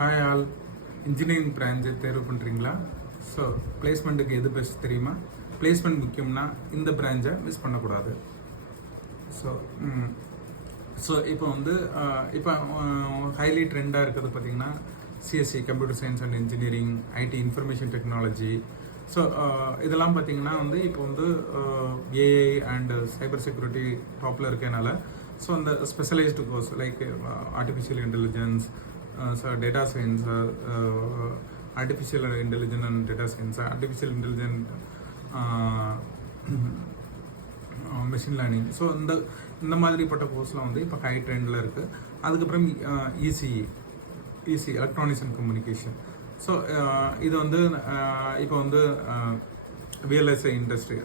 Hi all. Engineering பிரான்ச்சை தேர்வு பண்ணுறீங்களா? So பிளேஸ்மெண்ட்டுக்கு எது பெஸ்ட் தெரியுமா? பிளேஸ்மெண்ட் முக்கியம்னா இந்த பிரான்ச்சை மிஸ் பண்ணக்கூடாது. ஸோ இப்போ வந்து இப்போ ஹைலி ட்ரெண்டாக இருக்கிறது பார்த்தீங்கன்னா CSC, computer science and engineering, IT, information technology. So இதெல்லாம் பார்த்தீங்கன்னா வந்து இப்போ வந்து ஏஐ அண்ட் சைபர் செக்யூரிட்டி டாப்பில் இருக்கனால ஸோ அந்த specialised course like artificial intelligence, data science, artificial intelligence and data science, artificial intelligence, machine learning. So இந்த மாதிரிப்பட்ட கோர்ஸ்லாம் வந்து இப்போ ஹை ட்ரெண்டில் இருக்குது. அதுக்கப்புறம் EC electronics and communication. So இது வந்து இப்போ வந்து விஎல்எஸ்ஐ இண்டஸ்ட்ரி,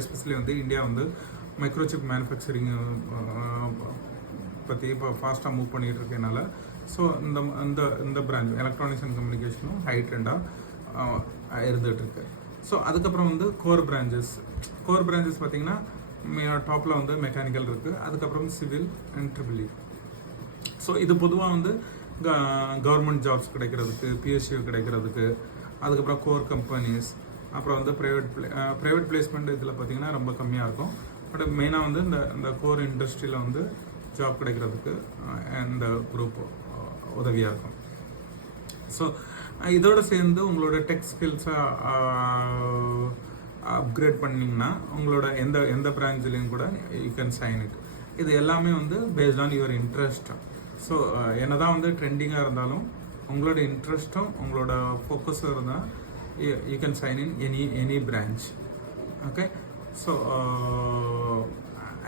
எஸ்பெஷலி வந்து இந்தியா வந்து மைக்ரோசிப் மேனுஃபேக்சரிங் பற்றி இப்போ ஃபாஸ்ட்டாக மூவ் பண்ணிகிட்டு இருக்கனால ஸோ இந்த பிரான்ச் எலக்ட்ரானிக்ஸ் அண்ட் கம்யூனிகேஷனும் ஹை ட்ரெண்டாக இருந்துகிட்டு இருக்கு. ஸோ அதுக்கப்புறம் வந்து கோர் பிரான்ச்சஸ் பார்த்தீங்கன்னா டாப்பில் வந்து மெக்கானிக்கல் இருக்குது, அதுக்கப்புறம் civil and triple E. So இது பொதுவாக வந்து கவர்மெண்ட் ஜாப்ஸ் கிடைக்கிறதுக்கு, பிஎஸ்யூ கிடைக்கிறதுக்கு, அதுக்கப்புறம் கோர் கம்பெனிஸ், அப்புறம் வந்து ப்ரைவேட் பிளேஸ்மெண்ட் இதில் பார்த்தீங்கன்னா ரொம்ப கம்மியாக இருக்கும். பட் மெயினாக வந்து இந்த கோர் இண்டஸ்ட்ரியில் வந்து ஜாப் கிடைக்கிறதுக்கு இந்த குரூப் உதவியாக இருக்கும். ஸோ இதோடு சேர்ந்து உங்களோட டெக் ஸ்கில்ஸை அப்கிரேட் பண்ணிங்கன்னா உங்களோட எந்த பிரான்ச்லேயும் கூட யூ கேன் சைன் இட். இது எல்லாமே வந்து based on your interest. So என்னதான் வந்து ட்ரெண்டிங்காக இருந்தாலும் உங்களோட இன்ட்ரெஸ்ட்டும் உங்களோட ஃபோக்கஸும் இருந்தால் you can sign in any branch. Okay. So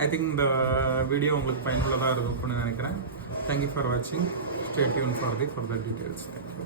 I think இந்த வீடியோ உங்களுக்கு பயனுள்ளதாக இருக்கும்னு நினைக்கிறேன். தேங்க்யூ ஃபார் வாட்சிங். Stay tuned for the further details. Thank you.